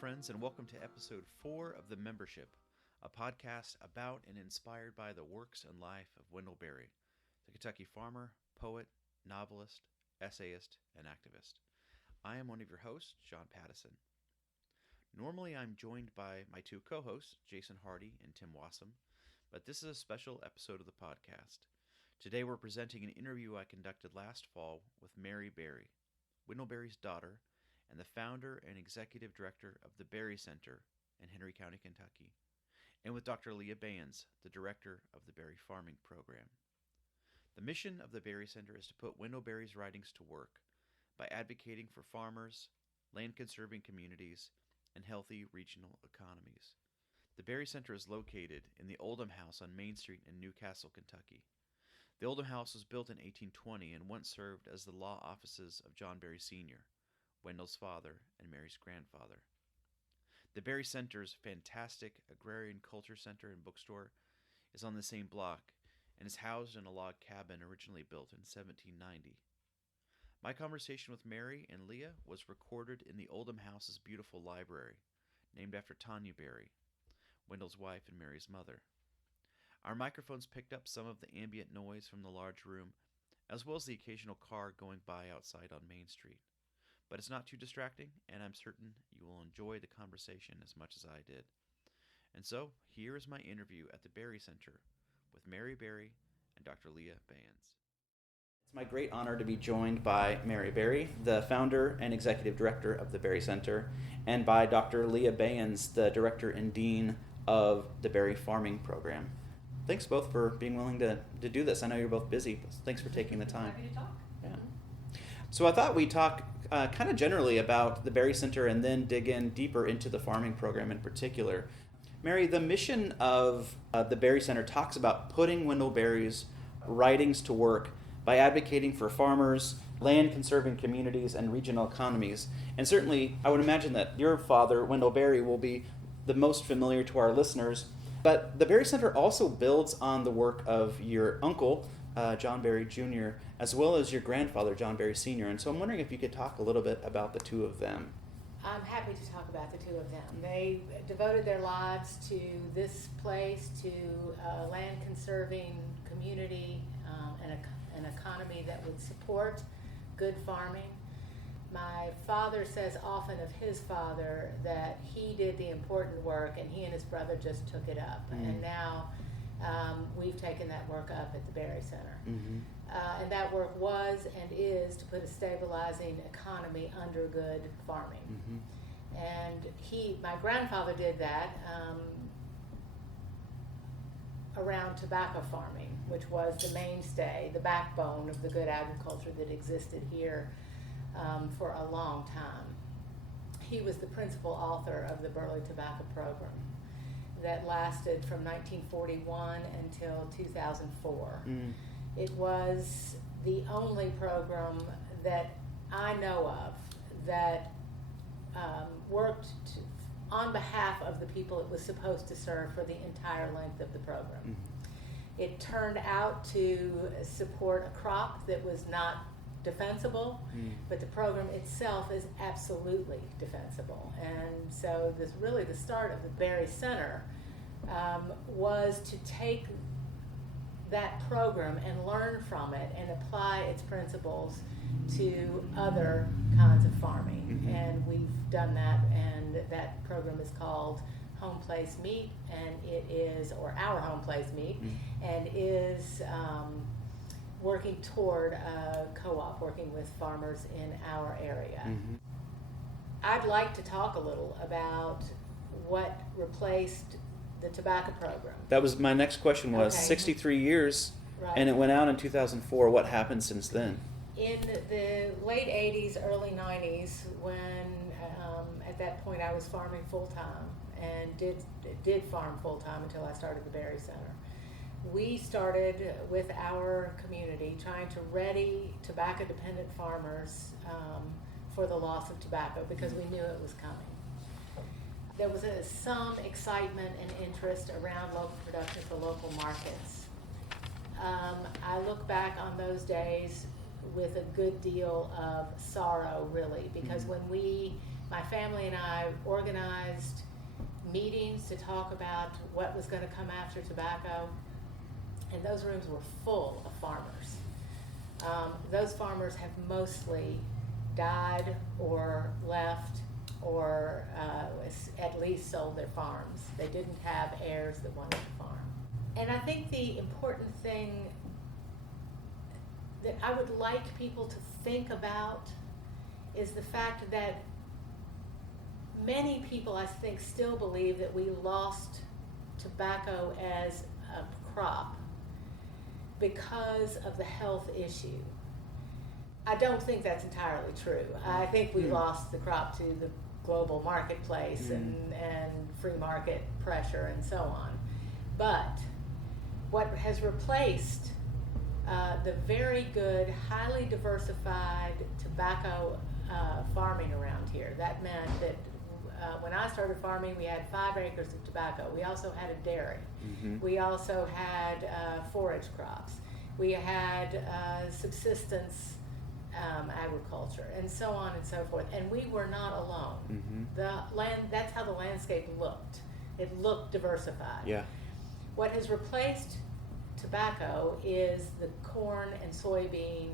friends, and welcome to episode 4 of The Membership, a podcast about and inspired by the works and life of Wendell Berry, the Kentucky farmer, poet, novelist, essayist, and activist. I am one of your hosts, John Pattison. Normally, I'm joined by my two co-hosts, Jason Hardy and Tim Wasem, but this is a special episode of the podcast. Today, we're presenting an interview I conducted last fall with Mary Berry, Wendell Berry's daughter, and the founder and executive director of the Berry Center in Henry County, Kentucky, and with Dr. Leah Bayens, the director of the Berry Farming Program. The mission of the Berry Center is to put Wendell Berry's writings to work by advocating for farmers, land-conserving communities, and healthy regional economies. The Berry Center is located in the Oldham House on Main Street in Newcastle, Kentucky. The Oldham House was built in 1820 and once served as the law offices of John Berry Sr., Wendell's father and Mary's grandfather. The Berry Center's fantastic agrarian culture center and bookstore is on the same block and is housed in a log cabin originally built in 1790. My conversation with Mary and Leah was recorded in the Oldham House's beautiful library, named after Tanya Berry, Wendell's wife and Mary's mother. Our microphones picked up some of the ambient noise from the large room, as well as the occasional car going by outside on Main Street. But it's not too distracting, and I'm certain you will enjoy the conversation as much as I did. And so, here is my interview at the Berry Center with Mary Berry and Dr. Leah Bayens. It's my great honor to be joined by Mary Berry, the founder and executive director of the Berry Center, and by Dr. Leah Bayens, the director and dean of the Berry Farming Program. Thanks both for being willing to do this. I know you're both busy. Thanks for taking the time. Happy to talk. Yeah. So I thought we'd talk kind of generally about the Berry Center and then dig in deeper into the farming program in particular. Mary, the mission of the Berry Center talks about putting Wendell Berry's writings to work by advocating for farmers, land-conserving communities, and regional economies. And certainly, I would imagine that your father, Wendell Berry, will be the most familiar to our listeners. But the Berry Center also builds on the work of your uncle, John Berry Jr., as well as your grandfather, John Berry Sr. And so I'm wondering if you could talk a little bit about the two of them. I'm happy to talk about the two of them. They devoted their lives to this place, to land conserving community, and an economy that would support good farming. My father says often of his father that he did the important work and he and his brother just took it up. Mm-hmm. And now we've taken that work up at the Berry Center. Mm-hmm. And that work was and is to put a stabilizing economy under good farming. Mm-hmm. And my grandfather did that around tobacco farming, which was the mainstay, the backbone of the good agriculture that existed here for a long time. He was the principal author of the Burley Tobacco Program that lasted from 1941 until 2004. Mm. It was the only program that I know of that worked on behalf of the people it was supposed to serve for the entire length of the program. Mm-hmm. It turned out to support a crop that was not defensible, but the program itself is absolutely defensible. And so this really the start of the Berry Center was to take that program and learn from it and apply its principles to other kinds of farming. Mm-hmm. And we've done that, and that program is called Home Place Meat, and it is, or Our Home Place Meat, and is working toward a co-op, working with farmers in our area. Mm-hmm. I'd like to talk a little about what replaced the tobacco program. That was my next question was, okay. 63 years, right. And it went out in 2004. What happened since then? In the late 80s, early 90s, when at that point I was farming full-time and did farm full-time until I started the Berry Center. We started with our community trying to ready tobacco-dependent farmers for the loss of tobacco because we knew it was coming. There was some excitement and interest around local production for local markets. I look back on those days with a good deal of sorrow, really, because when we My family and I organized meetings to talk about what was going to come after tobacco, and those rooms were full of farmers. Those farmers have mostly died or left or at least sold their farms. They didn't have heirs that wanted to farm. And I think the important thing that I would like people to think about is the fact that many people, I think, still believe that we lost tobacco as a crop because of the health issue. I don't think that's entirely true. I think we lost the crop to the global marketplace and free market pressure and so on. But what has replaced the very good, highly diversified tobacco farming around here, that meant that when I started farming, we had 5 acres of tobacco. We also had a dairy. We also had forage crops. We had subsistence agriculture, and so on and so forth. And we were not alone. The land, that's how the landscape looked. It looked diversified. Yeah. What has replaced tobacco is the corn and soybean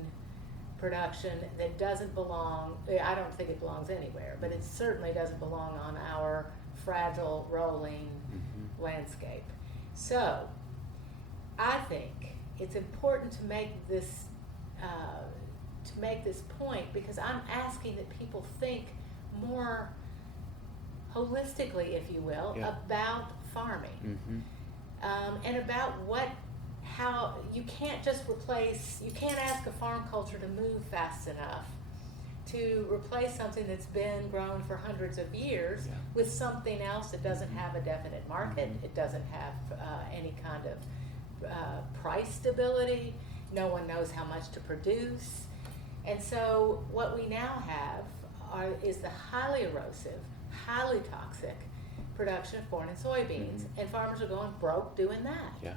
production that doesn't belong, I don't think it belongs anywhere, but it certainly doesn't belong on our fragile, rolling landscape. So, I think it's important to make this point, because I'm asking that people think more holistically, if you will, about farming, and about how you can't just you can't ask a farm culture to move fast enough to replace something that's been grown for hundreds of years with something else that doesn't have a definite market. It doesn't have any kind of price stability. No one knows how much to produce. And so what we now have is the highly erosive, highly toxic production of corn and soybeans, and farmers are going broke doing that. Yeah.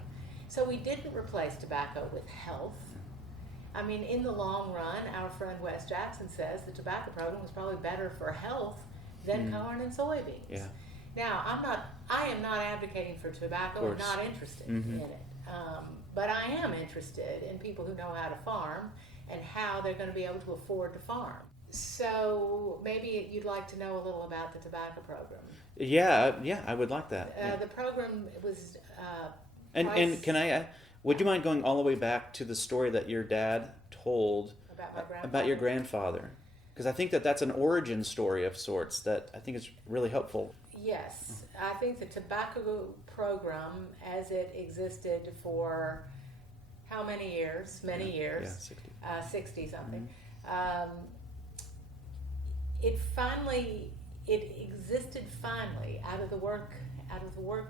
So we didn't replace tobacco with health. I mean, in the long run, our friend Wes Jackson says the tobacco program was probably better for health than corn and soybeans. Yeah. Now, I am not advocating for tobacco. I'm not interested in it. But I am interested in people who know how to farm and how they're going to be able to afford to farm. So maybe you'd like to know a little about the tobacco program. Yeah, I would like that. The program was and can I, would you mind going all the way back to the story that your dad told about your grandfather? Because I think that's an origin story of sorts that I think is really helpful. Yes, I think the tobacco program, as it existed for how many years? Many years. Yeah, 60 something. It existed finally out of the work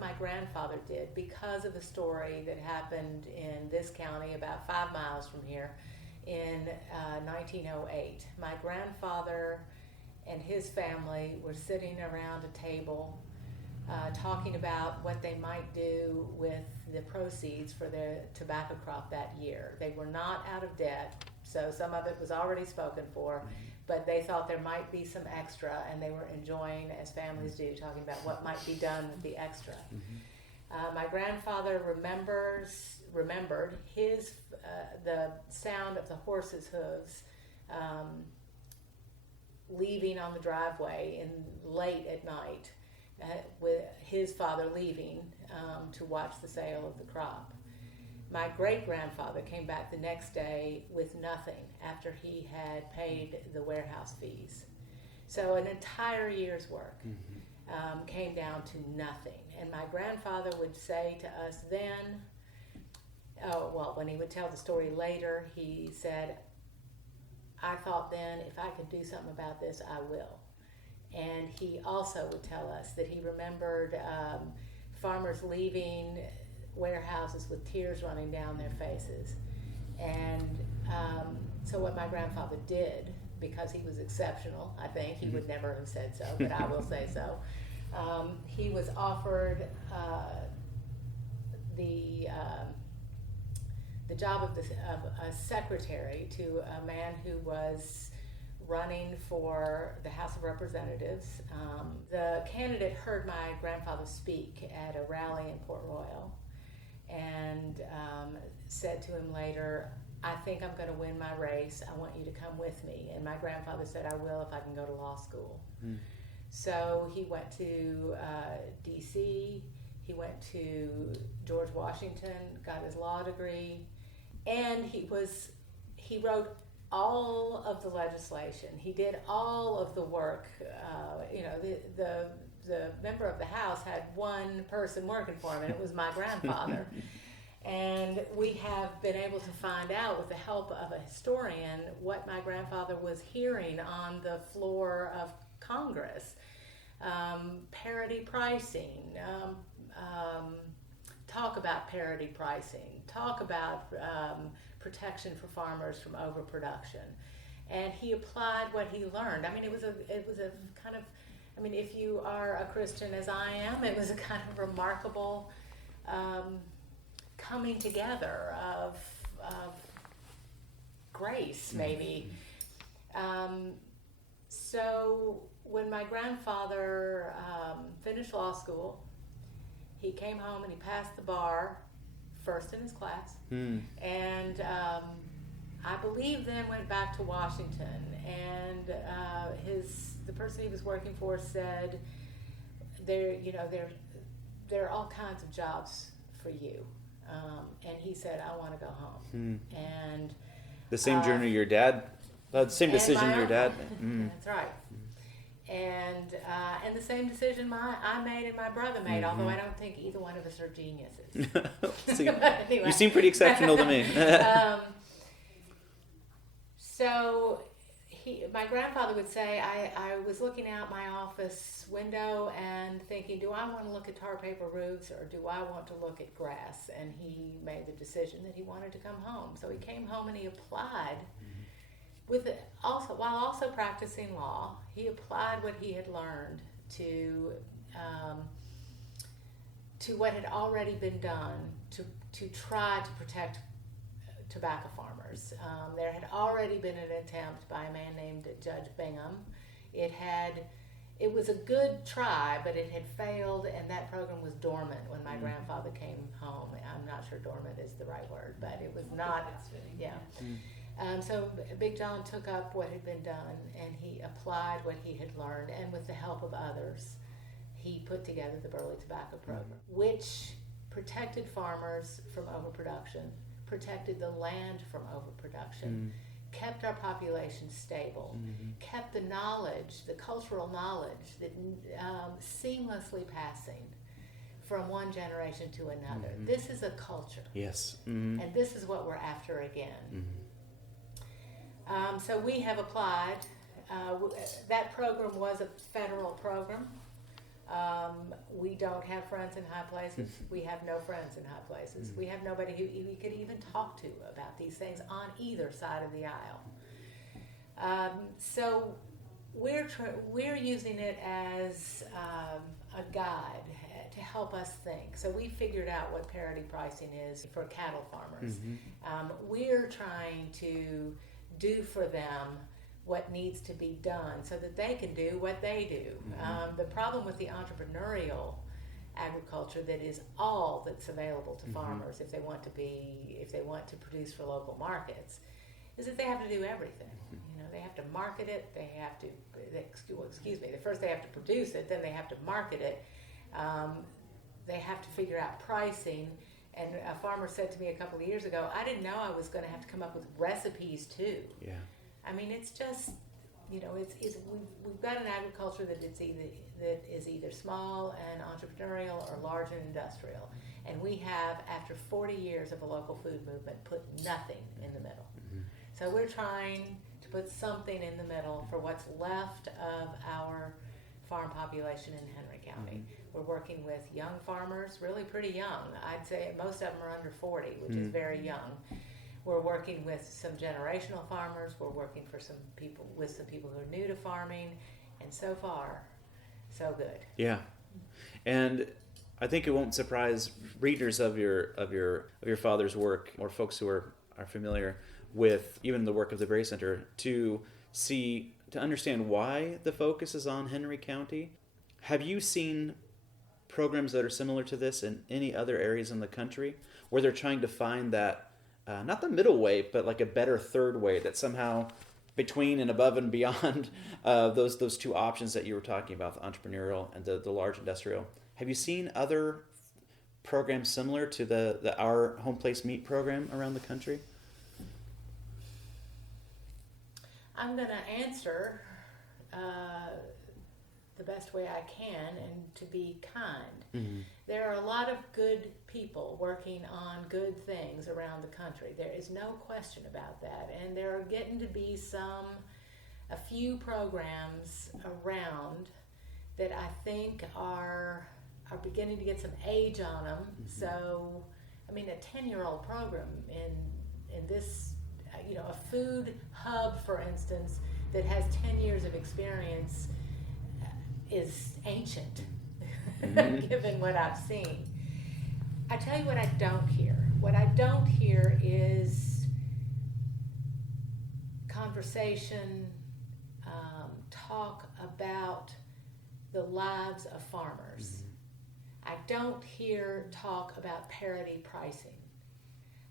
my grandfather did, because of a story that happened in this county about 5 miles from here in 1908. My grandfather and his family were sitting around a table talking about what they might do with the proceeds for their tobacco crop that year. They were not out of debt, so some of it was already spoken for, but they thought there might be some extra, and they were enjoying, as families do, talking about what might be done with the extra. My grandfather remembered his the sound of the horse's hooves leaving on the driveway late at night, with his father leaving to watch the sale of the crop. My great-grandfather came back the next day with nothing after he had paid the warehouse fees. So an entire year's work came down to nothing. And my grandfather would say to us then, when he would tell the story later, he said, I thought then, if I could do something about this, I will. And he also would tell us that he remembered farmers leaving warehouses with tears running down their faces. And so what my grandfather did, because he was exceptional, I think, he would never have said so, but I will say so, he was offered the job of a secretary to a man who was running for the House of Representatives. The candidate heard my grandfather speak at a rally in Port Royal and said to him later, I think I'm going to win my race. I want you to come with me. And my grandfather said, I will if I can go to law school. Mm. So he went to D.C., he went to George Washington, got his law degree, and he wrote all of the legislation. He did all of the work. The member of the House had one person working for him, and it was my grandfather. And we have been able to find out, with the help of a historian, what my grandfather was hearing on the floor of Congress. Parity pricing, talk about parity pricing, talk about protection for farmers from overproduction. And he applied what he learned. I mean, it was a kind of, I mean, if you are a Christian as I am, it was a kind of remarkable coming together of grace, maybe. So when my grandfather finished law school, he came home and he passed the bar, first in his class, and I believe then went back to Washington, and the person he was working for said, there are all kinds of jobs for you. And he said, I want to go home. And the same journey your dad, the same decision your dad made. That's right. And the same decision I made and my brother made, although I don't think either one of us are geniuses. Anyway. You seem pretty exceptional to me. So my grandfather would say, I was looking out my office window and thinking, do I want to look at tar paper roofs or do I want to look at grass? And he made the decision that he wanted to come home. So he came home and he applied while also practicing law. He applied what he had learned to what had already been done to try to protect tobacco farmers. There had already been an attempt by a man named Judge Bingham. It was a good try, but it had failed, and that program was dormant when my grandfather came home. I'm not sure dormant is the right word, but it was not. Yeah. So Big John took up what had been done, and he applied what he had learned, and with the help of others, he put together the Burley Tobacco Program, which protected farmers from overproduction, protected the land from overproduction, kept our population stable, kept the knowledge, the cultural knowledge, that seamlessly passing from one generation to another. This is a culture. Yes. And this is what we're after again. So we have applied. That program was a federal program. We don't have friends in high places. We have no friends in high places. We have nobody who we could even talk to about these things on either side of the aisle. So we're using it as a guide to help us think. So we figured out what parity pricing is for cattle farmers. We're trying to do for them what needs to be done so that they can do what they do. The problem with the entrepreneurial agriculture that is all that's available to farmers if they want to produce for local markets is that they have to do everything. They have to market it, first they have to produce it, then they have to market it, they have to figure out pricing. And a farmer said to me a couple of years ago, I didn't know I was going to have to come up with recipes too. Yeah. I mean, it's just, we've got an agriculture that is either small and entrepreneurial or large and industrial. And we have, after 40 years of a local food movement, put nothing in the middle. So we're trying to put something in the middle for what's left of our farm population in Henry County. We're working with young farmers, really pretty young. I'd say most of them are under 40, which is very young. We're working with some generational farmers. We're working with some people who are new to farming, and so far, so good. Yeah, and I think it won't surprise readers of your father's work, or folks who are familiar with even the work of the Berry Center, to see to understand why the focus is on Henry County. Have you seen programs that are similar to this in any other areas in the country where they're trying to find that, not the middle way, but like a better third way that somehow between and above and beyond those two options that you were talking about, the entrepreneurial and the large industrial? Have you seen other programs similar to the Our Home Place Meat program around the country? I'm going to answer the best way I can and to be kind. Mm-hmm. There are a lot of good people working on good things around the country. There is no question about that. And there are getting to be a few programs around that I think are beginning to get some age on them. Mm-hmm. So, I mean, a 10-year-old program in this, a food hub, for instance, that has 10 years of experience is ancient, Mm-hmm. given what I've seen. I tell you what I don't hear. What I don't hear is conversation, talk about the lives of farmers. Mm-hmm. I don't hear talk about parity pricing.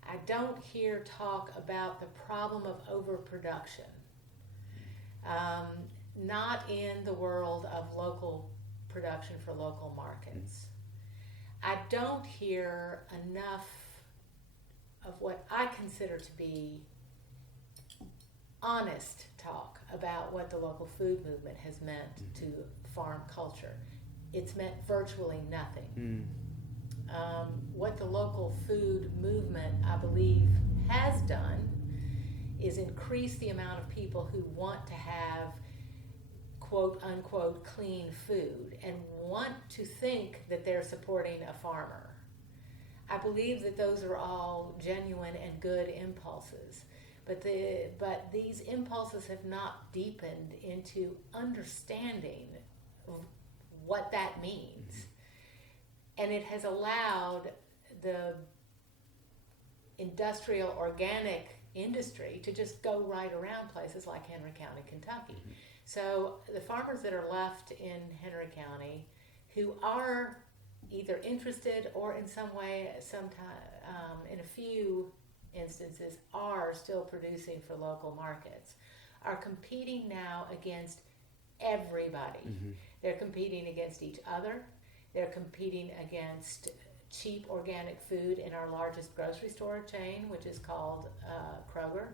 I don't hear talk about the problem of overproduction. Not in the world of local production for local markets. I don't hear enough of what I consider to be honest talk about what the local food movement has meant to farm culture. It's meant virtually nothing. What the local food movement, I believe, has done is increase the amount of people who want to have quote unquote clean food and want to think that they're supporting a farmer. I believe that those are all genuine and good impulses, but these impulses have not deepened into understanding what that means. And it has allowed the industrial organic industry to just go right around places like Henry County, Kentucky. So the farmers that are left in Henry County who are either interested or in some way, in a few instances, are still producing for local markets, are competing now against everybody. They're competing against each other. They're competing against cheap organic food in our largest grocery store chain, which is called Kroger.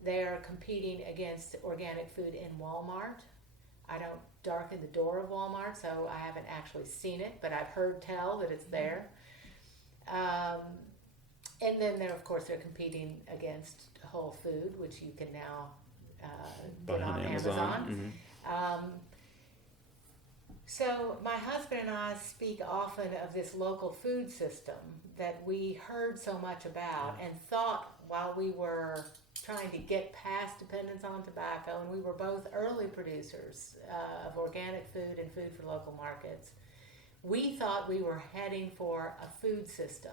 They are competing against organic food in Walmart. I don't darken the door of Walmart, so I haven't actually seen it, but I've heard tell that it's there. And then of course, they're competing against Whole Food, which you can now get on Amazon. So my husband and I speak often of this local food system that we heard so much about and thought while we were trying to get past dependence on tobacco, and we were both early producers of organic food and food for local markets. We thought we were heading for a food system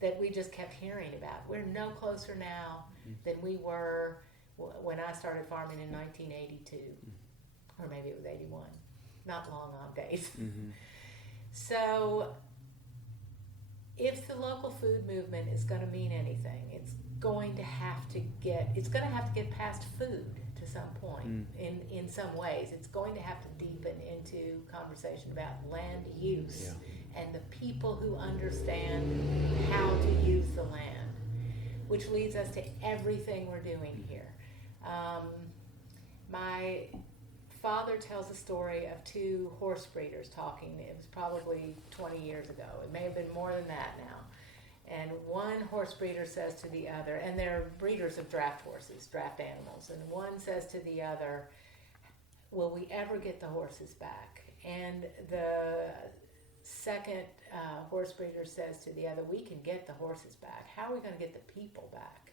that we just kept hearing about. We're no closer now than we were when I started farming in 1982, or maybe it was 81. Not long on days. So if the local food movement is going to mean anything, it's going to have to get past food to some point in some ways. It's going to have to deepen into conversation about land use and the people who understand how to use the land, which leads us to everything we're doing here. My father tells a story of two horse breeders talking. It was probably 20 years ago. It may have been more than that now. And one horse breeder says to the other, and they're breeders of draft horses, draft animals, and one says to the other, will we ever get the horses back? And the second horse breeder says to the other, we can get the horses back. How are we going to get the people back?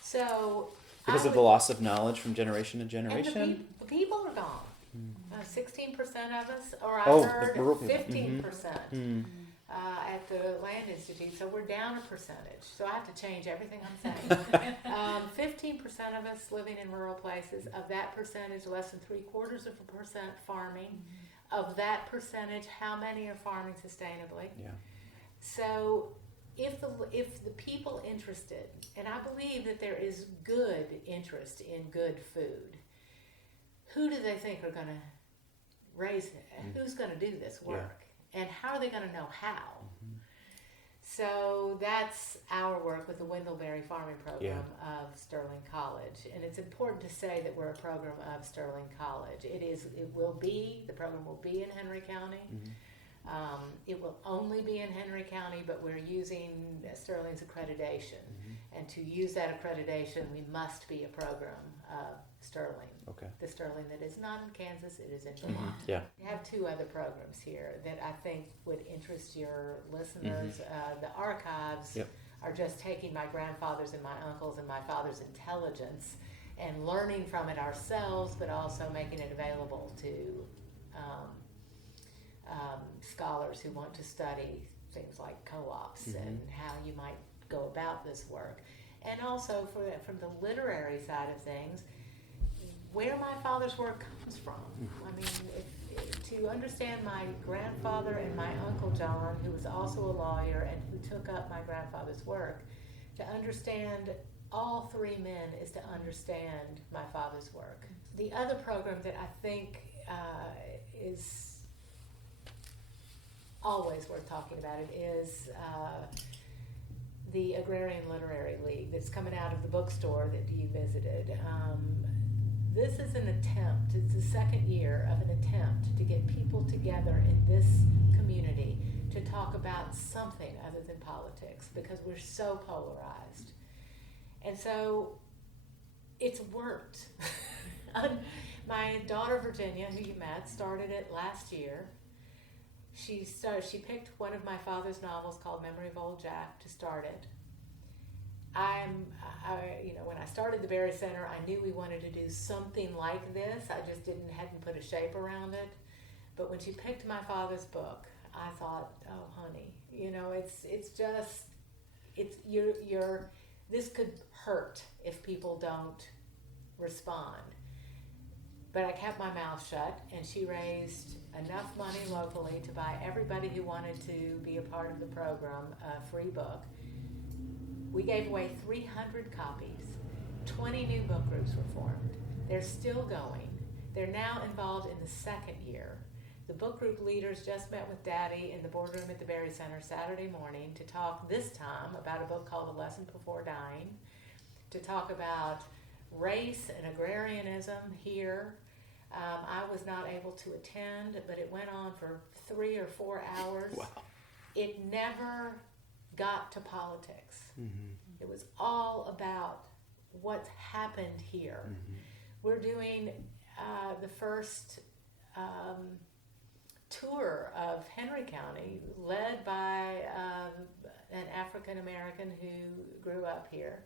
So because of the loss of knowledge from generation to generation? The people are gone. 16% of us, or I the heard rural people. 15%. at the Land Institute, so we're down a percentage. So I have to change everything I'm saying. 15% of us living in rural places. Of that percentage, less than 0.75% farming. Of that percentage, how many are farming sustainably? Yeah. So if the people interested, and I believe that there is good interest in good food, who do they think are going to raise it? Who's going to do this work? And how are they going to know how? So that's our work with the Wendellberry Farming Program of Sterling College. And it's important to say that we're a program of Sterling College. The program will be in Henry County. It will only be in Henry County, but we're using Sterling's accreditation. And to use that accreditation, we must be a program of Sterling. Okay. The Sterling that is not in Kansas, it is in Vermont. Yeah. We have 2 other programs here that I think would interest your listeners. The archives are just taking my grandfather's and my uncle's and my father's intelligence and learning from it ourselves, but also making it available to scholars who want to study things like co-ops and how you might go about this work. And also from the literary side of things, where my father's work comes from. I mean, to understand my grandfather and my Uncle John, who was also a lawyer and who took up my grandfather's work, to understand all 3 men is to understand my father's work. The other program that I think is always worth talking about it is the Agrarian Literary League that's coming out of the bookstore that you visited. This is an attempt, it's the 2nd year of an attempt to get people together in this community to talk about something other than politics because we're so polarized. And so it's worked. My daughter Virginia, who you met, started it last year. She picked one of my father's novels called Memory of Old Jack to start it. When I started the Berry Center, I knew we wanted to do something like this. I just hadn't put a shape around it. But when she picked my father's book, I thought, oh, honey, this could hurt if people don't respond. But I kept my mouth shut, and she raised enough money locally to buy everybody who wanted to be a part of the program a free book. We gave away 300 copies. 20 new book groups were formed. They're still going. They're now involved in the 2nd year. The book group leaders just met with Daddy in the boardroom at the Berry Center Saturday morning to talk this time about a book called A Lesson Before Dying, to talk about race and agrarianism here. I was not able to attend, but it went on for 3 or 4 hours. Wow. It never got to politics. It was all about what's happened here. We're doing the first tour of Henry County, led by an African American who grew up here.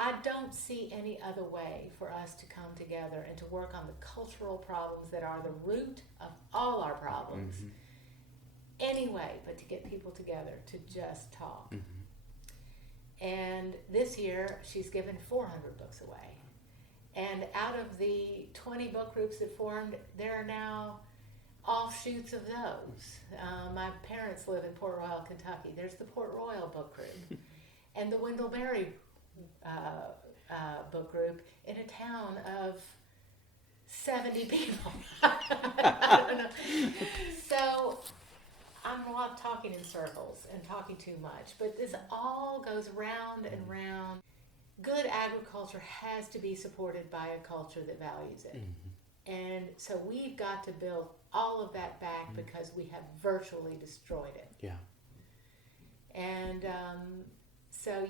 I don't see any other way for us to come together and to work on the cultural problems that are the root of all our problems. Anyway, but to get people together to just talk. And this year, she's given 400 books away. And out of the 20 book groups that formed, there are now offshoots of those. My parents live in Port Royal, Kentucky. There's the Port Royal book group. And the Wendellberry book group in a town of 70 people. I don't know. So I'm not talking in circles and talking too much, but this all goes round and round. Good agriculture has to be supported by a culture that values it. And so we've got to build all of that back because we have virtually destroyed it. Yeah. And so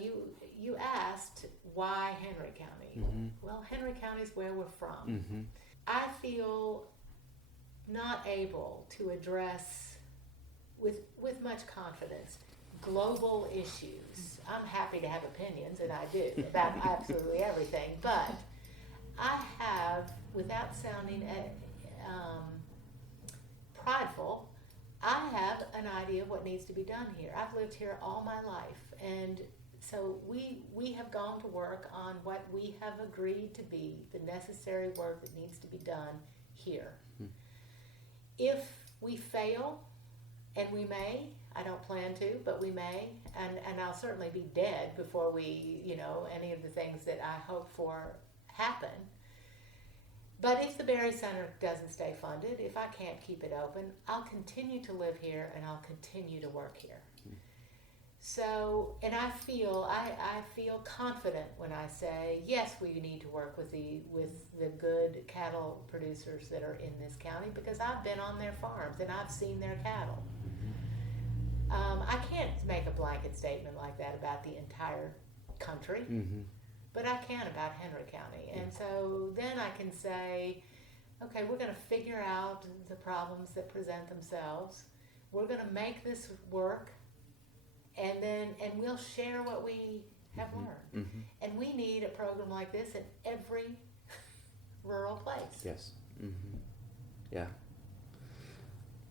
you asked why Henry County. Well, Henry County is where we're from. I feel not able to address with much confidence global issues. I'm happy to have opinions, and I do, about absolutely everything, but I have, without sounding prideful, I have an idea of what needs to be done here. I've lived here all my life, and so we have gone to work on what we have agreed to be the necessary work that needs to be done here. If we fail, and we may, I don't plan to, but we may, and I'll certainly be dead before we, any of the things that I hope for happen. But if the Berry Center doesn't stay funded, if I can't keep it open, I'll continue to live here and I'll continue to work here. So, and I feel confident when I say, yes, we need to work with the good cattle producers that are in this county, because I've been on their farms and I've seen their cattle. I can't make a blanket statement like that about the entire country, but I can about Henry County. And so then I can say, okay, we're going to figure out the problems that present themselves. We're going to make this work. And we'll share what we have learned. And we need a program like this in every rural place. Yes. Yeah.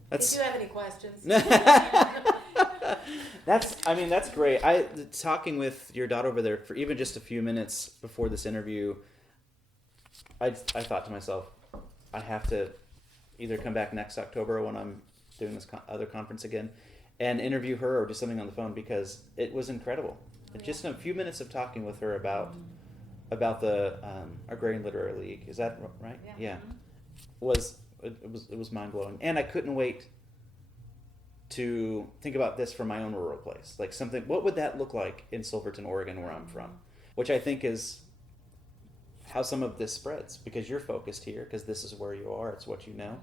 Did you have any questions? That's great. Talking with your daughter over there for even just a few minutes before this interview, I thought to myself, I have to either come back next October when I'm doing this other conference again and interview her, or do something on the phone, because it was incredible. Yeah. Just a few minutes of talking with her about the Agrarian Literary League. Is that right? Yeah. It was mind blowing, and I couldn't wait to think about this for my own rural place. Like something, what would that look like in Silverton, Oregon, where I'm from? Which I think is how some of this spreads, because you're focused here, because this is where you are. It's what you know,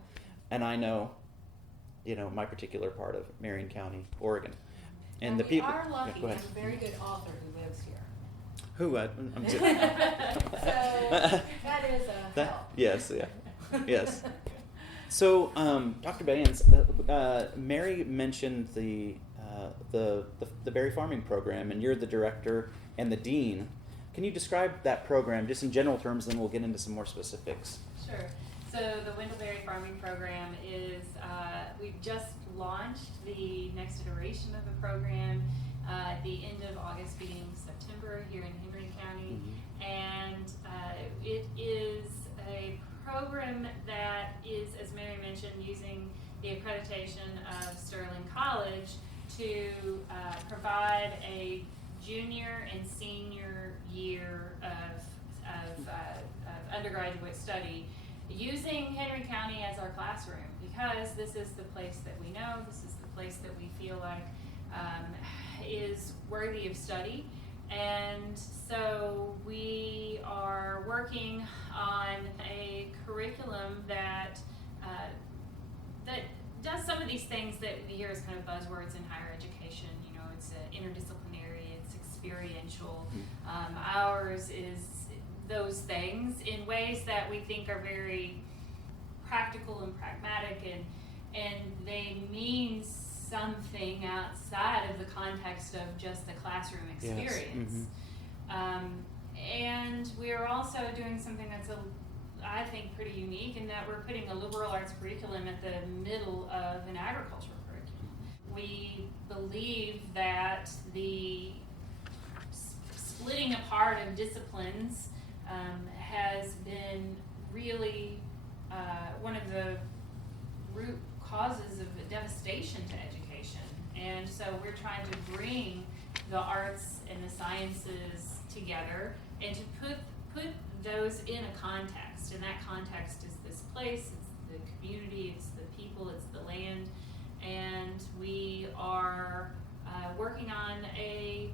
and I know. My particular part of Marion County, Oregon. And the people are lucky. Yeah, There's a very good author who lives here. Who? I'm So that is a help. Yes, yeah. Yes. So, Dr. Bayens, Mary mentioned the berry farming program, and you're the director and the dean. Can you describe that program just in general terms, then we'll get into some more specifics? Sure. So the Wendellberry Farming Program is, we've just launched the next iteration of the program at the end of August, beginning of September here in Henry County. And it is a program that is, as Mary mentioned, using the accreditation of Sterling College to provide a junior and senior year of undergraduate study using Henry County as our classroom, because this is the place that we know, this is the place that we feel like is worthy of study. And so we are working on a curriculum that does some of these things that we hear as kind of buzzwords in higher education. It's interdisciplinary, it's experiential. Ours is those things in ways that we think are very practical and pragmatic, and they mean something outside of the context of just the classroom experience. Yes. And we're also doing something that's I think pretty unique, in that we're putting a liberal arts curriculum at the middle of an agricultural curriculum. We believe that the splitting apart of disciplines has been really one of the root causes of devastation to education. And so we're trying to bring the arts and the sciences together and to put those in a context. And that context is this place, it's the community, it's the people, it's the land. And we are working on a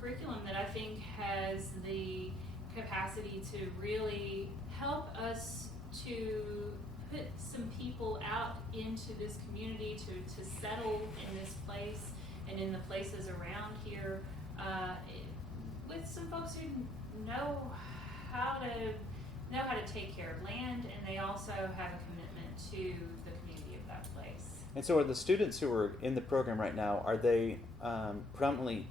curriculum that I think has the capacity to really help us to put some people out into this community, to settle in this place and in the places around here, with some folks who know how to take care of land, and they also have a commitment to the community of that place. And so are the students who are in the program right now, are they predominantly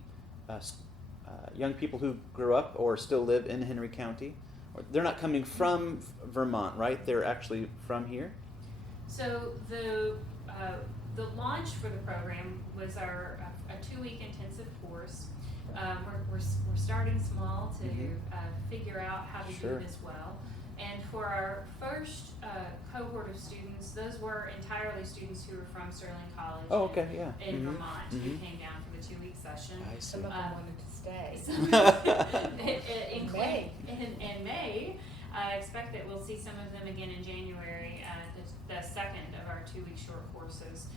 young people who grew up or still live in Henry County? Or they're not coming from Vermont, right? They're actually from here? So the the launch for the program was a 2-week intensive course. We're starting small to figure out how to Sure. do this well. And for our first cohort of students, those were entirely students who were from Sterling College Oh, okay, yeah. in Mhm. Vermont who came down for the 2-week session. I see. Some of them wanted to stay. In May. In May, I expect that we'll see some of them again in January, the second of our 2-week short courses,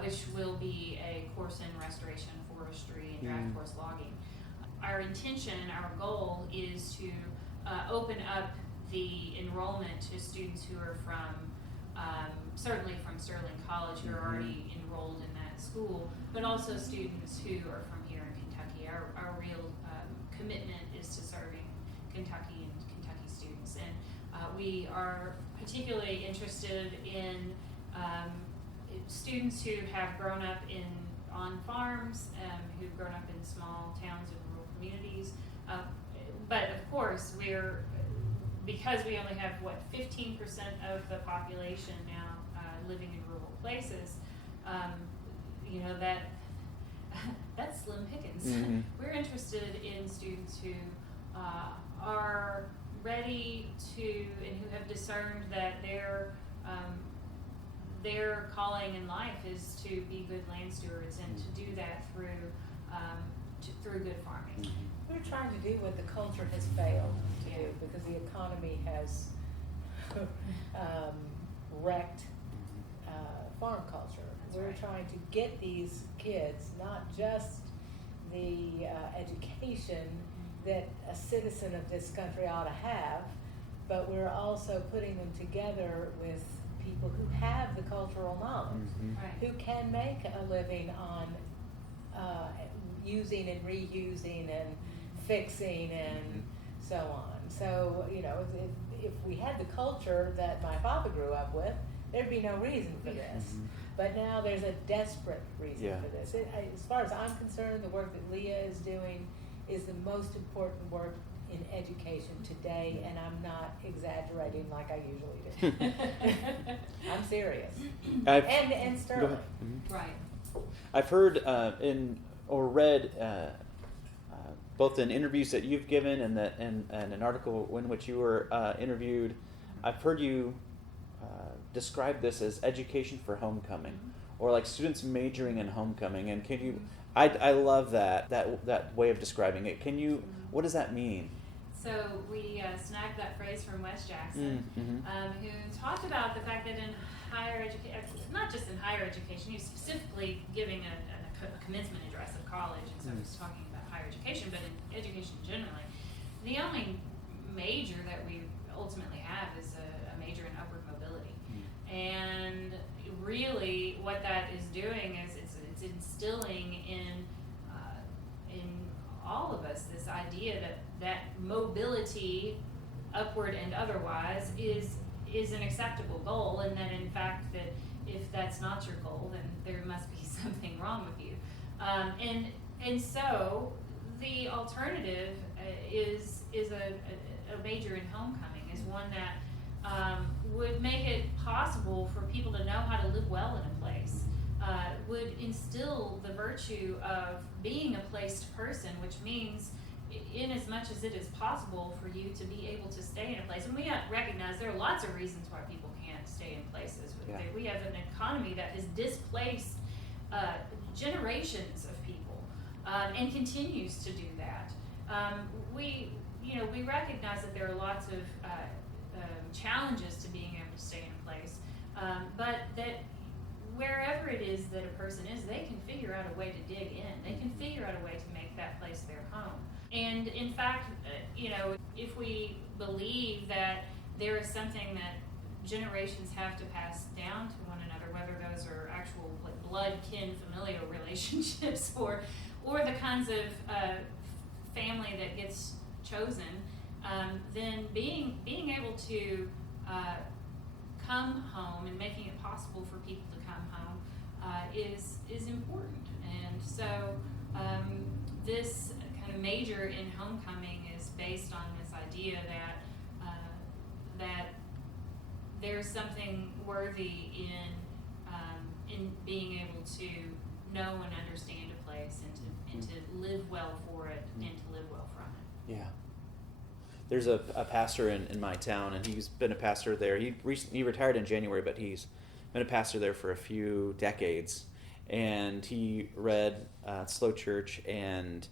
which will be a course in restoration, forestry, and draft forest logging. Our intention, our goal is to open up the enrollment to students who are from, certainly from Sterling College, who are already enrolled in that school, but also students who are from here in Kentucky. Our real commitment is to serving Kentucky and Kentucky students. And we are particularly interested in students who have grown up on farms, who've grown up in small towns and rural communities. But of course, because we only have 15% of the population now living in rural places, that's slim pickings. Mhm. We're interested in students who are ready to and who have discerned that their calling in life is to be good land stewards and to do that through good farming. Mhm. We're trying to do what the culture has failed to do because the economy has wrecked farm culture. That's We're right. trying to get these kids not just the education that a citizen of this country ought to have, but we're also putting them together with people who have the cultural knowledge, Mhm. Right. who can make a living on using and reusing and fixing and so on. So, if we had the culture that my father grew up with, there'd be no reason for this. Mhm. But now there's a desperate reason Yeah. for this. As far as I'm concerned, the work that Leah is doing is the most important work in education today, and I'm not exaggerating like I usually do. I'm serious. And Go Sterling. ahead. Mhm. Right. I've heard or read both in interviews that you've given and an article in which you were interviewed. I've heard you describe this as education for homecoming, or like students majoring in homecoming. And can you? I love that way of describing it. Can you? What does that mean? So we snagged that phrase from Wes Jackson, who talked about the fact that in higher education, not just in higher education, he was specifically giving a commencement address of college, and so he's talking about higher education, but in education generally, the only major that we ultimately have is a major in upward mobility. And really what that is doing is it's instilling in all of us this idea that mobility, upward and otherwise, is an acceptable goal, and that in fact that if that's not your goal, then there must be something wrong with you. And so the alternative is a major in homecoming, is one that would make it possible for people to know how to live well in a place, would instill the virtue of being a placed person, which means in as much as it is possible for you to be able to stay in a place. And we recognize there are lots of reasons why people can't stay in places. Yeah. We have an economy that has displaced generations of people and continues to do that. We recognize that there are lots of challenges to being able to stay in a place, but that wherever it is that a person is, they can figure out a way to dig in. They can figure out a way to make that place their home. And in fact, if we believe that there is something that generations have to pass down to one another, whether those are actual like blood, kin, familial relationships, or the kinds of family that gets chosen, then being able to come home and making it possible for people to come home is important. And so this kind of major in homecoming is based on this idea that there's something worthy in in being able to know and understand a place and to live well for it and to live well from it. Yeah. There's a pastor in my town, and he's been a pastor there. He retired in January, but he's been a pastor there for a few decades. And he read Slow Church, and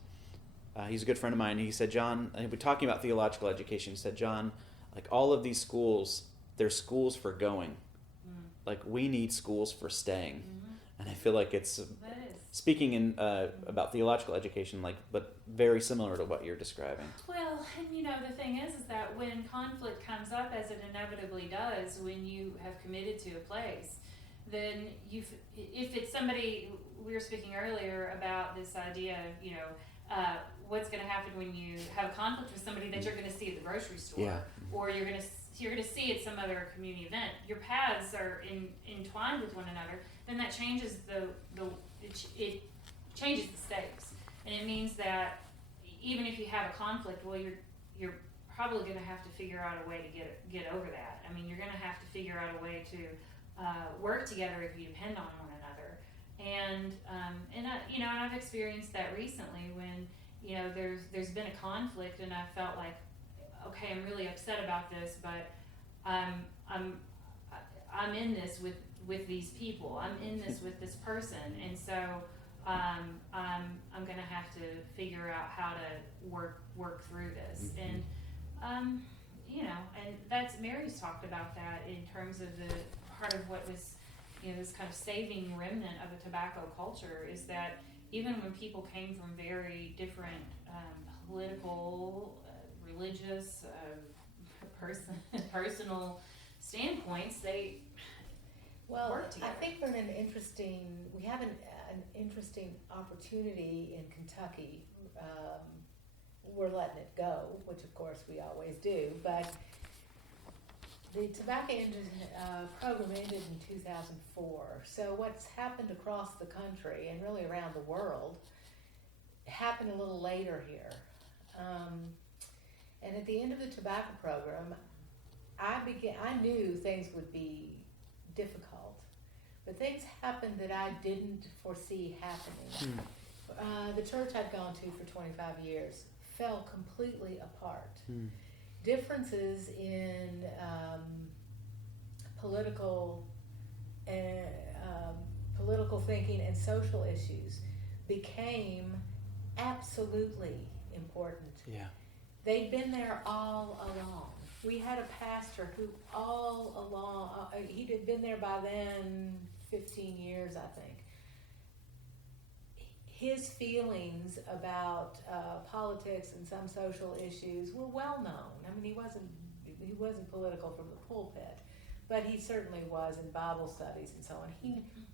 he's a good friend of mine. He said, John, and we're talking about theological education. He said, John, like all of these schools, they're schools for going. Like we need schools for staying. And I feel like it's speaking in about theological education, like, but very similar to what you're describing. Well, and the thing is that when conflict comes up, as it inevitably does, when you have committed to a place, then if it's somebody, we were speaking earlier about this idea of, what's going to happen when you have a conflict with somebody that you're going to see at the grocery store, or you're going to see at some other community event. Your paths are entwined with one another. Then that changes it changes the stakes, and it means that even if you have a conflict, well, you're probably going to have to figure out a way to get over that. I mean, you're going to have to figure out a way to work together if you depend on one another. And I've experienced that recently when there's been a conflict, and I felt like, okay, I'm really upset about this, but I'm in this with these people. I'm in this with this person, and so I'm gonna have to figure out how to work through this. And and that's Mary's talked about that in terms of the part of what was this kind of saving remnant of a tobacco culture, is that even when people came from very different political, religious, personal standpoints, they work together. I think we have an interesting opportunity in Kentucky. We're letting it go, which of course we always do, but the tobacco program ended in 2004. So what's happened across the country and really around the world happened a little later here. And at the end of the tobacco program, I knew things would be difficult, but things happened that I didn't foresee happening. The church I'd gone to for 25 years fell completely apart. Differences in political thinking and social issues became absolutely important. Yeah. They'd been there all along. We had a pastor who all along, he'd had been there by then 15 years, I think. His feelings about politics and some social issues were well known. I mean, he wasn't political from the pulpit, but he certainly was in Bible studies and so on.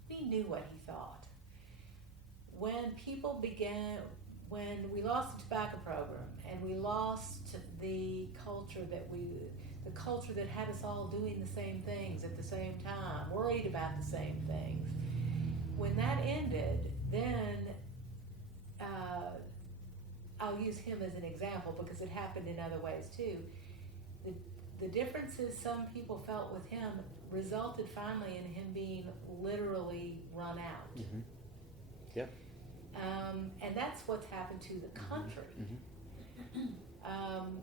He knew what he thought. When we lost the tobacco program and we lost the culture that had us all doing the same things at the same time, worried about the same things. When that ended, then I'll use him as an example because it happened in other ways too. The differences some people felt with him resulted finally in him being literally run out. Mm-hmm. Yep. And that's what's happened to the country. Mm-hmm.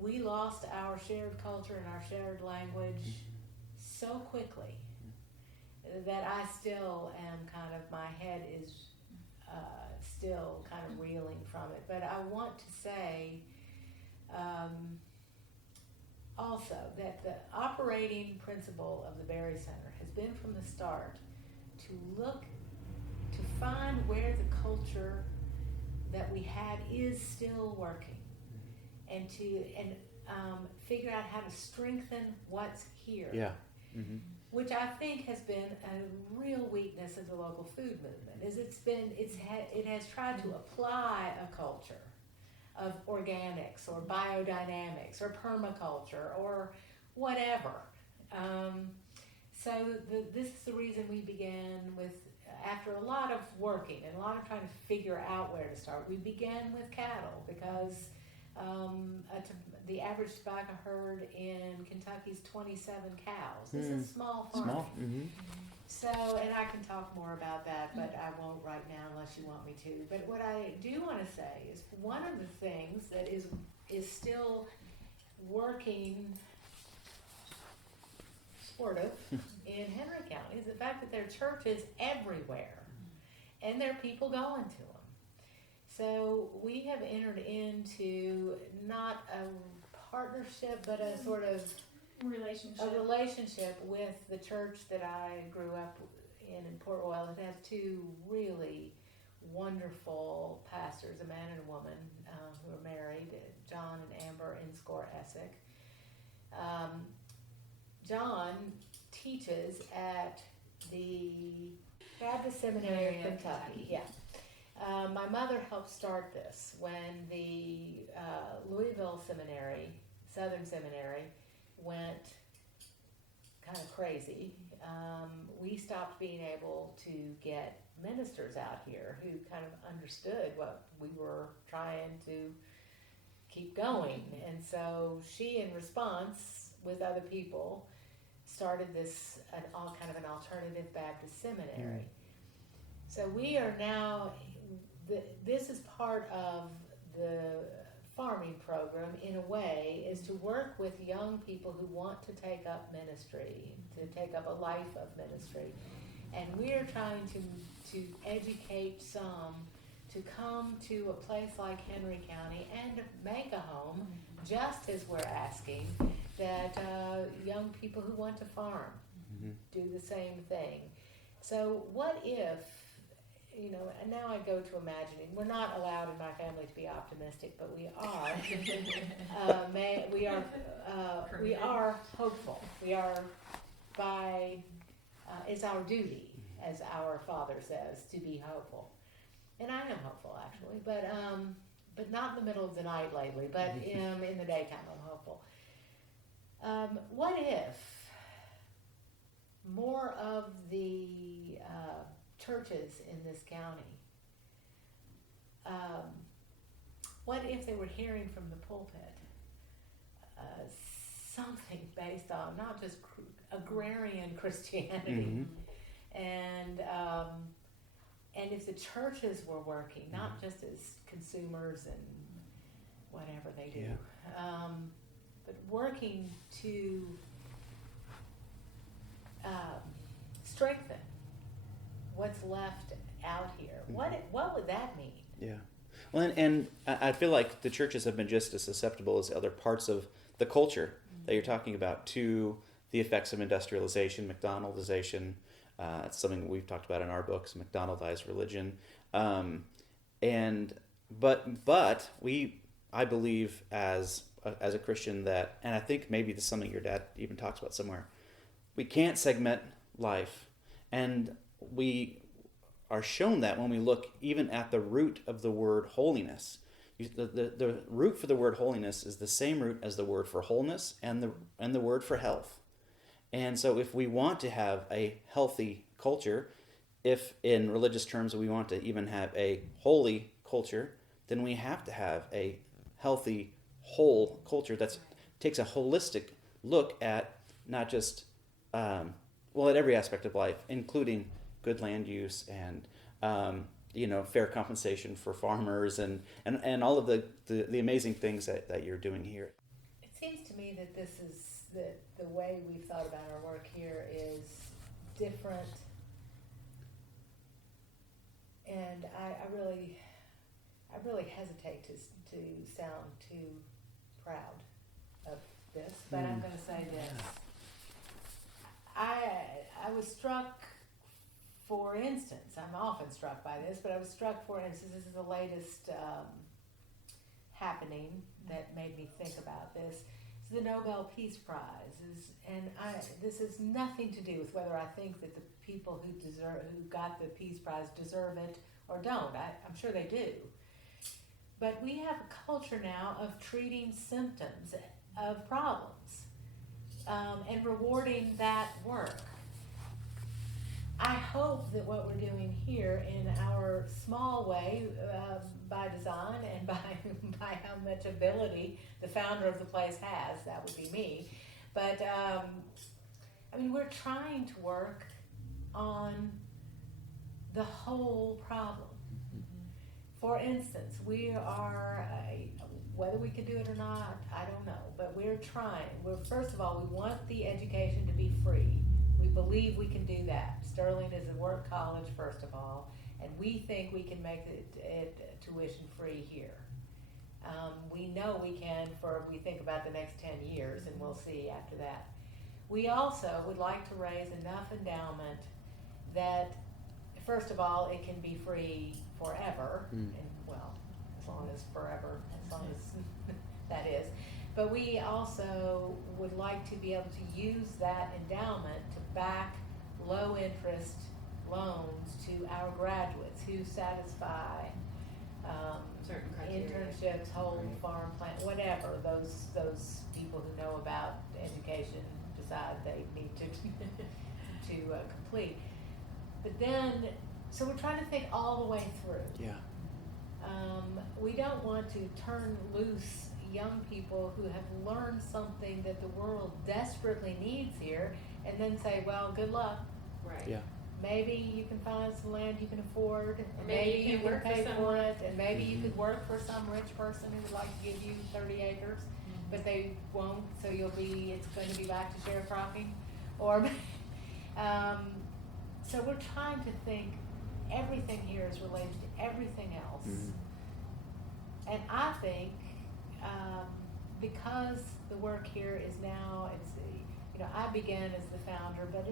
We lost our shared culture and our shared language so quickly that I still am my head is still kind of reeling from it. But I want to say also that the operating principle of the Berry Center has been from the start to find where the culture that we had is still working, and figure out how to strengthen what's here. Yeah. Mm-hmm. Which I think has been a real weakness of the local food movement. It has tried to apply a culture of organics or biodynamics or permaculture or whatever. This is the reason we began with, after a lot of working and a lot of trying to figure out where to start, we began with cattle because the average tobacco herd in Kentucky is 27 cows. This is small farming. Small. Mm-hmm. So, and I can talk more about that, but I won't right now unless you want me to. But what I do want to say is one of the things that is still working sort of in Henry County is the fact that there are churches everywhere and there are people going to them. So we have entered into not a partnership, but a sort of relationship with the church that I grew up in Port Royal. It has two really wonderful pastors, a man and a woman, who are married, John and Amber Inscore Essick. John teaches at the Baptist Seminary of Kentucky. Yeah. My mother helped start this when the Louisville Seminary, Southern Seminary, went kind of crazy. We stopped being able to get ministers out here who kind of understood what we were trying to keep going. And so she, in response, with other people, started this kind of an alternative Baptist seminary. So we are now, this is part of the farming program in a way, is to work with young people who want to take up ministry, to take up a life of ministry. And we are trying to educate some to come to a place like Henry County and make a home, just as we're asking that young people who want to farm do the same thing. So what if, and now I go to imagining, we're not allowed in my family to be optimistic, but we are. We are hopeful. We are it's our duty, as our Father says, to be hopeful. And I am hopeful, actually, but not in the middle of the night lately, but in the daytime I'm hopeful. What if more of the churches in this county, what if they were hearing from the pulpit something based on not just agrarian Christianity, and if the churches were working, not just as consumers and whatever they do, but working to strengthen what's left out here. What would that mean? Yeah. Well, and I feel like the churches have been just as susceptible as other parts of the culture that you're talking about to the effects of industrialization, McDonaldization. It's something we've talked about in our books, McDonaldized religion. But I believe as a Christian that, and I think maybe this is something your dad even talks about somewhere, we can't segment life. And we are shown that when we look even at the root of the word holiness. The root for the word holiness is the same root as the word for wholeness and the word for health. And so if we want to have a healthy culture, if in religious terms we want to even have a holy culture, then we have to have a healthy, whole culture that takes a holistic look at not just, at every aspect of life, including good land use and, fair compensation for farmers and all of the amazing things that you're doing here. It seems to me that the way we've thought about our work here is different, and I really hesitate to sound too proud of this, but I'm going to say this. I was struck, for instance, I'm often struck by this, but I was struck, for instance, this is the latest happening that made me think about this. It's the Nobel Peace Prize, this has nothing to do with whether I think that the people who got the Peace Prize deserve it or don't. I'm sure they do. But we have a culture now of treating symptoms of problems and rewarding that work. I hope that what we're doing here in our small way, by design and by how much ability the founder of the place has, that would be me, but we're trying to work on the whole problem. For instance, we are, whether we can do it or not, I don't know, but we're trying. First of all, we want the education to be free. We believe we can do that. Sterling is a work college, first of all, and we think we can make it tuition free here. We know we can we think about the next 10 years, and we'll see after that. We also would like to raise enough endowment that, first of all, it can be free forever, and well, as long as forever, as long as that is. But we also would like to be able to use that endowment to back low interest loans to our graduates who satisfy certain criteria. Internships, whole farm plant, whatever those people who know about education decide they need to complete. But then, so we're trying to think all the way through. Yeah. We don't want to turn loose young people who have learned something that the world desperately needs here, and then say, well, good luck. Right. Yeah. Maybe you can find some land you can afford, and maybe you you can work for pay for someone. it, and maybe you could work for some rich person who would like to give you 30 acres, but they won't, so it's going to be back to sharecropping. Or, so we're trying to think everything here is related to everything else. And I think, because the work here is now, I began as the founder, but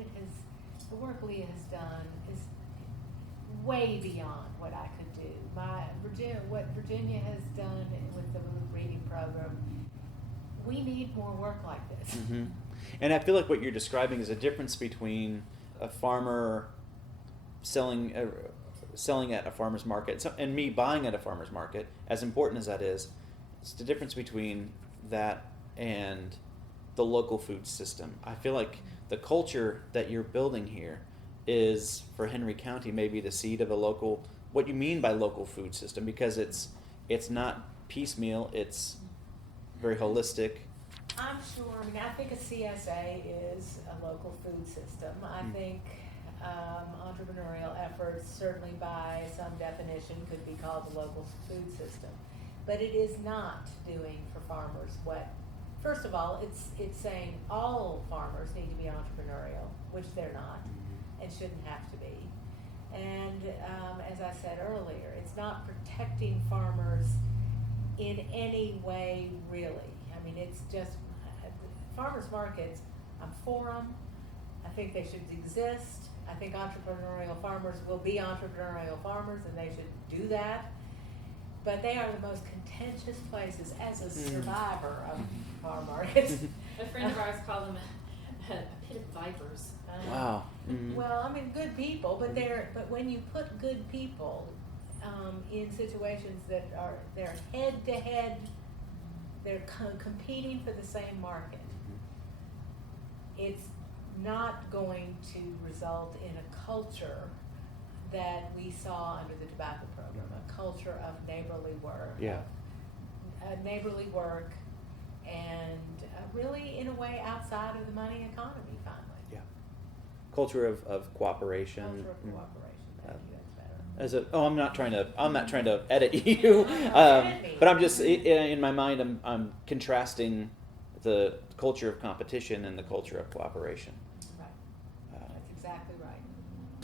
the work Leah has done is way beyond what I could do. What Virginia has done with the reading program, we need more work like this. And I feel like what you're describing is a difference between a farmer selling at a farmer's market and me buying at a farmer's market. As important as that is, it's the difference between that and the local food system. I feel like the culture that you're building here is, for Henry County, maybe the seed of what you mean by local food system, because it's not piecemeal, it's very holistic. I'm sure, I think a CSA is a local food system. I think entrepreneurial efforts, certainly by some definition, could be called the local food system. But it is not doing for farmers first of all, it's saying all farmers need to be entrepreneurial, which they're not, and shouldn't have to be. And as I said earlier, it's not protecting farmers in any way, really. It's just, farmers markets, I'm for them. I think they should exist. I think entrepreneurial farmers will be entrepreneurial farmers, and they should do that. But they are the most contentious places as a survivor of farm markets. A friend of ours called them a pit of vipers. Wow. Well, good people, but when you put good people in situations that they're head to head, they're competing for the same market, it's not going to result in a culture that we saw under the tobacco program, a culture of neighborly work. Yeah. Neighborly work, and really, in a way, outside of the money economy, finally. Yeah. Culture of cooperation. Culture of cooperation. Thank you, that's better. I'm not trying to edit you, but I'm just in my mind. I'm contrasting the culture of competition and the culture of cooperation. Right. That's exactly right.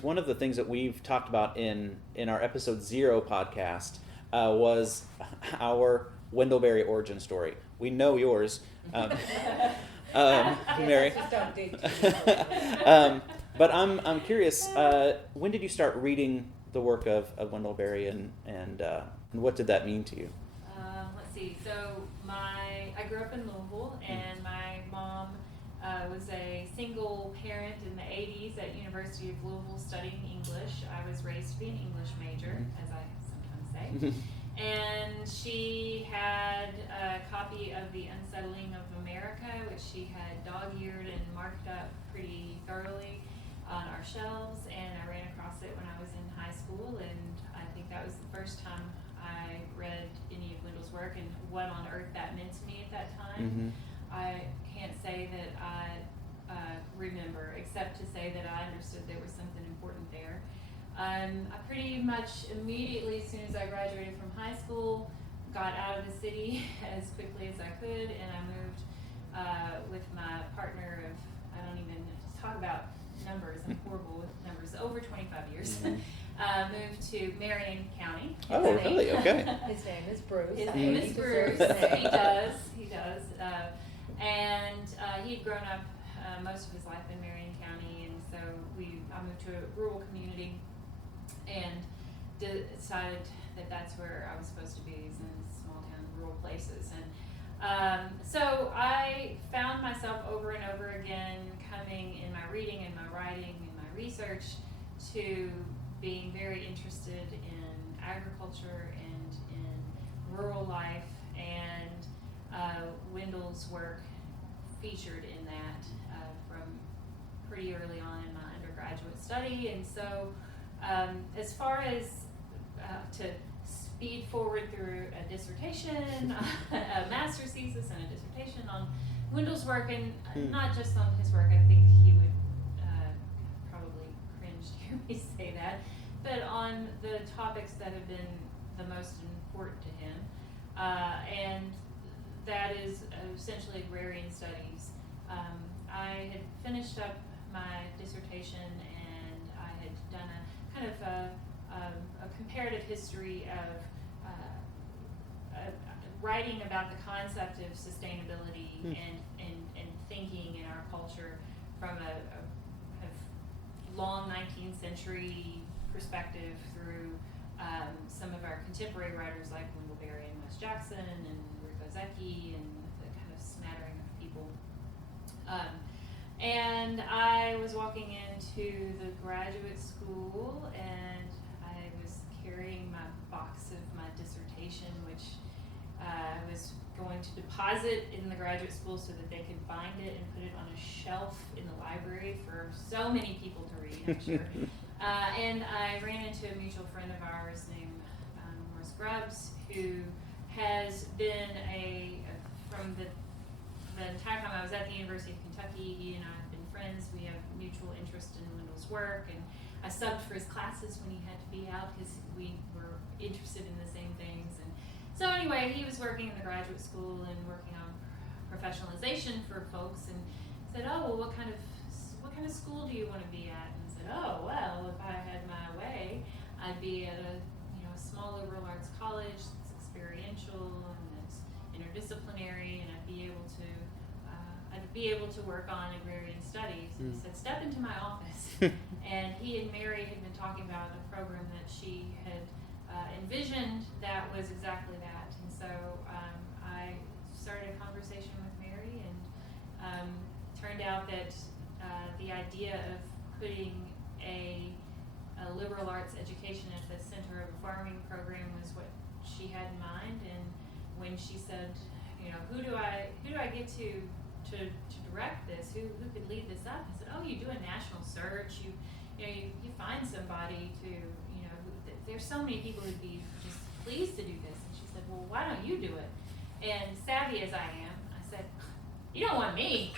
One of the things that we've talked about in our episode 0 podcast was our Wendellberry origin story. We know yours, Mary. Just don't dig too deep. But I'm curious. When did you start reading the work of Wendellberry, and what did that mean to you? Let's see. So I grew up in Louisville, and my mom was a single parent in the 80s at University of Louisville studying English. I was raised to be an English major, as I sometimes say. And she had a copy of The Unsettling of America, which she had dog-eared and marked up pretty thoroughly on our shelves, and I ran across it when I was in high school, and I think that was the first time I read any of Wendell's work, and what on earth that meant to me at that time. I can't say that I remember, except to say that I understood there was something important there. I pretty much immediately, as soon as I graduated from high school, got out of the city as quickly as I could, and I moved with my partner of, I don't even talk about numbers, I'm horrible with numbers, over 25 years. Mm-hmm. Moved to Marion County. Oh, really? Okay. His name is Bruce. His I name think is he Bruce. deserves that. He does. And he'd grown up most of his life in Marion County, and so I moved to a rural community and decided that that's where I was supposed to be, is in small town, rural places. And so I found myself over and over again coming in my reading and my writing and my research to being very interested in agriculture and in rural life, and Wendell's work featured in that from pretty early on in my undergraduate study. And so as far as to speed forward through a dissertation, a master's thesis and a dissertation on Wendell's work, and not just on his work, I think he would probably cringe to hear me say that, but on the topics that have been the most important to him, and that is essentially agrarian studies. I had finished up my dissertation, and I had done a kind of a comparative history of writing about the concept of sustainability and thinking in our culture from a kind of long 19th century perspective through some of our contemporary writers like Wendell Berry and Wes Jackson and Ruth Ozeki and the kind of smattering of people. And I was walking into the graduate school, and I was carrying my box of my dissertation, which I was going to deposit in the graduate school so that they could bind it and put it on a shelf in the library for so many people to read, I'm sure. And I ran into a mutual friend of ours named Morris Grubbs, who has been from the entire time I was at the University of Kentucky, he and I have been friends. We have mutual interest in Wendell's work, and I subbed for his classes when he had to be out because we were interested in the same things. And so anyway, he was working in the graduate school and working on professionalization for folks, and said, "Oh, well, what kind of school do you want to be at?" And I said, "Oh, well, if I had my way, I'd be at a small liberal arts college that's experiential and that's interdisciplinary, and I'd be able to work on agrarian studies." And he said, "Step into my office." And he and Mary had been talking about a program that she had envisioned that was exactly that. And so I started a conversation with Mary, and turned out that the idea of putting a liberal arts education at the center of a farming program was what she had in mind. And when she said, who do I get to direct this? Who could lead this up? I said, "Oh, you do a national search. You find somebody to there's so many people who'd be just pleased to do this." And she said, "Well, why don't you do it?" And savvy as I am, I said, "You don't want me."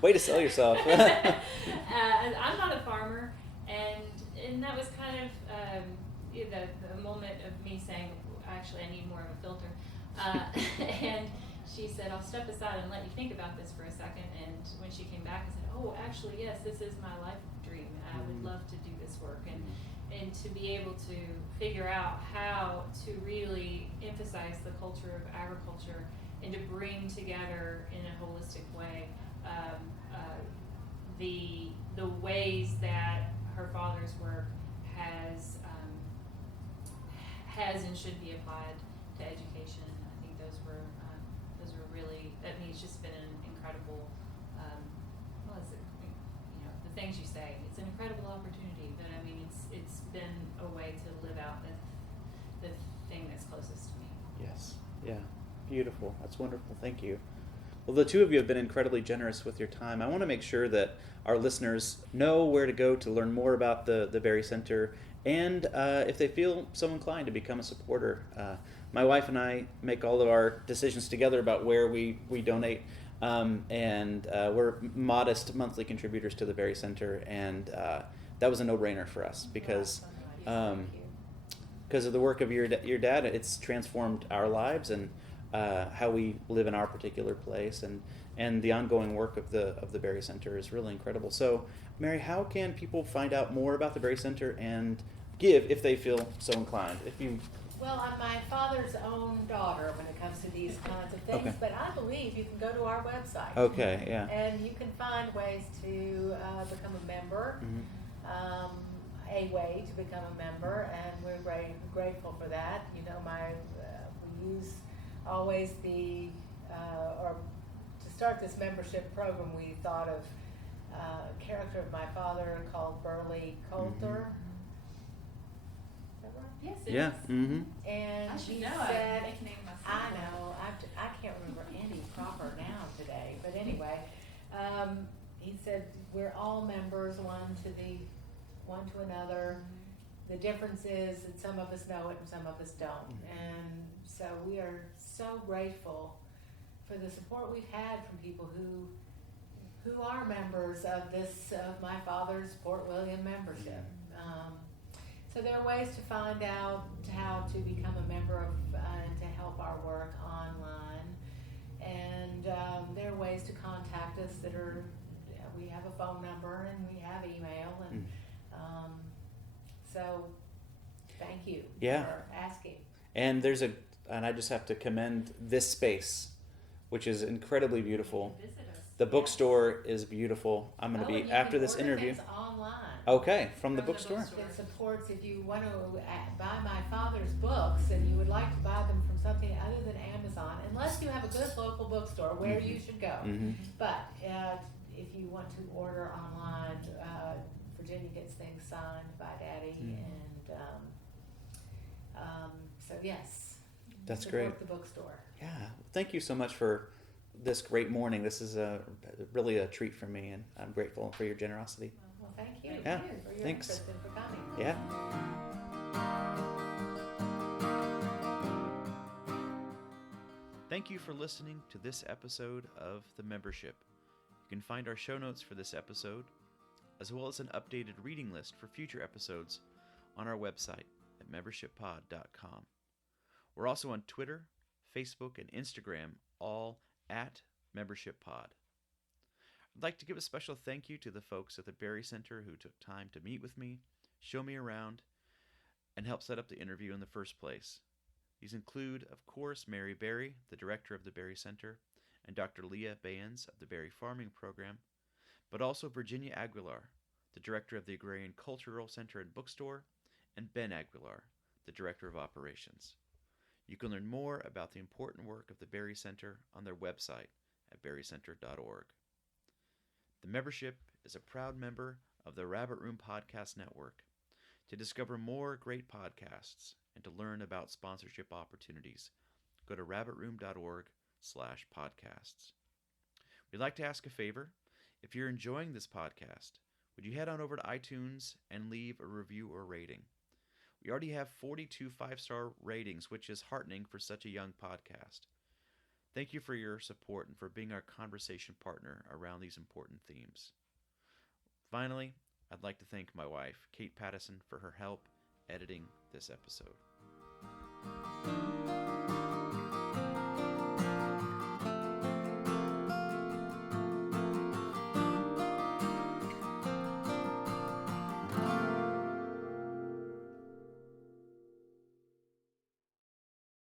Way to sell yourself. I'm not a farmer, and that was kind of the moment of me saying, "Actually, I need more of a filter." And she said, "I'll step aside and let you think about this for a second." And when she came back, I said, "Oh, actually, yes, this is my life dream. I would love to do this work." And to be able to figure out how to really emphasize the culture of agriculture and to bring together in a holistic way the ways that her father's work has and should be applied to education. I think those were really, it's just been an incredible, the things you say, it's an incredible opportunity, but it's been a way to live out the thing that's closest to me. Yes. Yeah. Beautiful. That's wonderful. Thank you. Well, the two of you have been incredibly generous with your time. I want to make sure that our listeners know where to go to learn more about the Berry Center, and if they feel so inclined to become a supporter. My wife and I make all of our decisions together about where we donate. and we're modest monthly contributors to the Berry Center, and that was a no-brainer for us because of the work of your dad. It's transformed our lives and how we live in our particular place, and the ongoing work of the Berry Center is really incredible. So, Mary, how can people find out more about the Berry Center and give if they feel so inclined? Well, I'm my father's own daughter when it comes to these kinds of things, Okay. but I believe you can go to our website. Okay, yeah. And you can find ways to become a member, Mm-hmm. a way to become a member, and we're grateful for that. You know, we use always or to start this membership program, we thought of a character of my father called Burley Coulter. Yes, it Yeah. is. Mm-hmm. And I should he know. said, I'm nicknaming myself. I know, I can't remember any proper noun today, but anyway, he said, we're all members one to another. The difference is that some of us know it and some of us don't. And so we are so grateful for the support we've had from people who are members of my father's Fort William membership. So there are ways to find out how to become a member of and to help our work online, and there are ways to contact us we have a phone number and we have email, and so thank you for asking. And and I just have to commend this space, which is incredibly beautiful. Visit us. The bookstore is beautiful. I'm going to and be you after can this order interview. things online. Okay, from the From the bookstore. bookstore. It supports, if you want to buy my father's books and you would like to buy them from something other than Amazon, unless you have a good local bookstore where you should go. Mm-hmm. But if you want to order online, Virginia gets things signed by Daddy, and so yes, That's support great. the bookstore. Yeah, thank you so much for this great morning. This is really a treat for me, and I'm grateful for your generosity. Well, thank you Yeah, for your thanks. interest and for coming. Yeah. Thank you for listening to this episode of The Membership. You can find our show notes for this episode, as well as an updated reading list for future episodes on our website at membershippod.com. We're also on Twitter, Facebook, and Instagram, all at membershippod. I'd like to give a special thank you to the folks at the Berry Center who took time to meet with me, show me around, and help set up the interview in the first place. These include, of course, Mary Berry, the director of the Berry Center, and Dr. Leah Bayens of the Berry Farming Program, but also Virginia Aguilar, the director of the Agrarian Cultural Center and Bookstore, and Ben Aguilar, the director of operations. You can learn more about the important work of the Berry Center on their website at berrycenter.org. The Membership is a proud member of the Rabbit Room Podcast Network. To discover more great podcasts and to learn about sponsorship opportunities, go to rabbitroom.org/podcasts. We'd like to ask a favor. If you're enjoying this podcast, would you head on over to iTunes and leave a review or rating? We already have 42 5-star ratings, which is heartening for such a young podcast. Thank you for your support and for being our conversation partner around these important themes. Finally, I'd like to thank my wife, Kate Pattison, for her help editing this episode.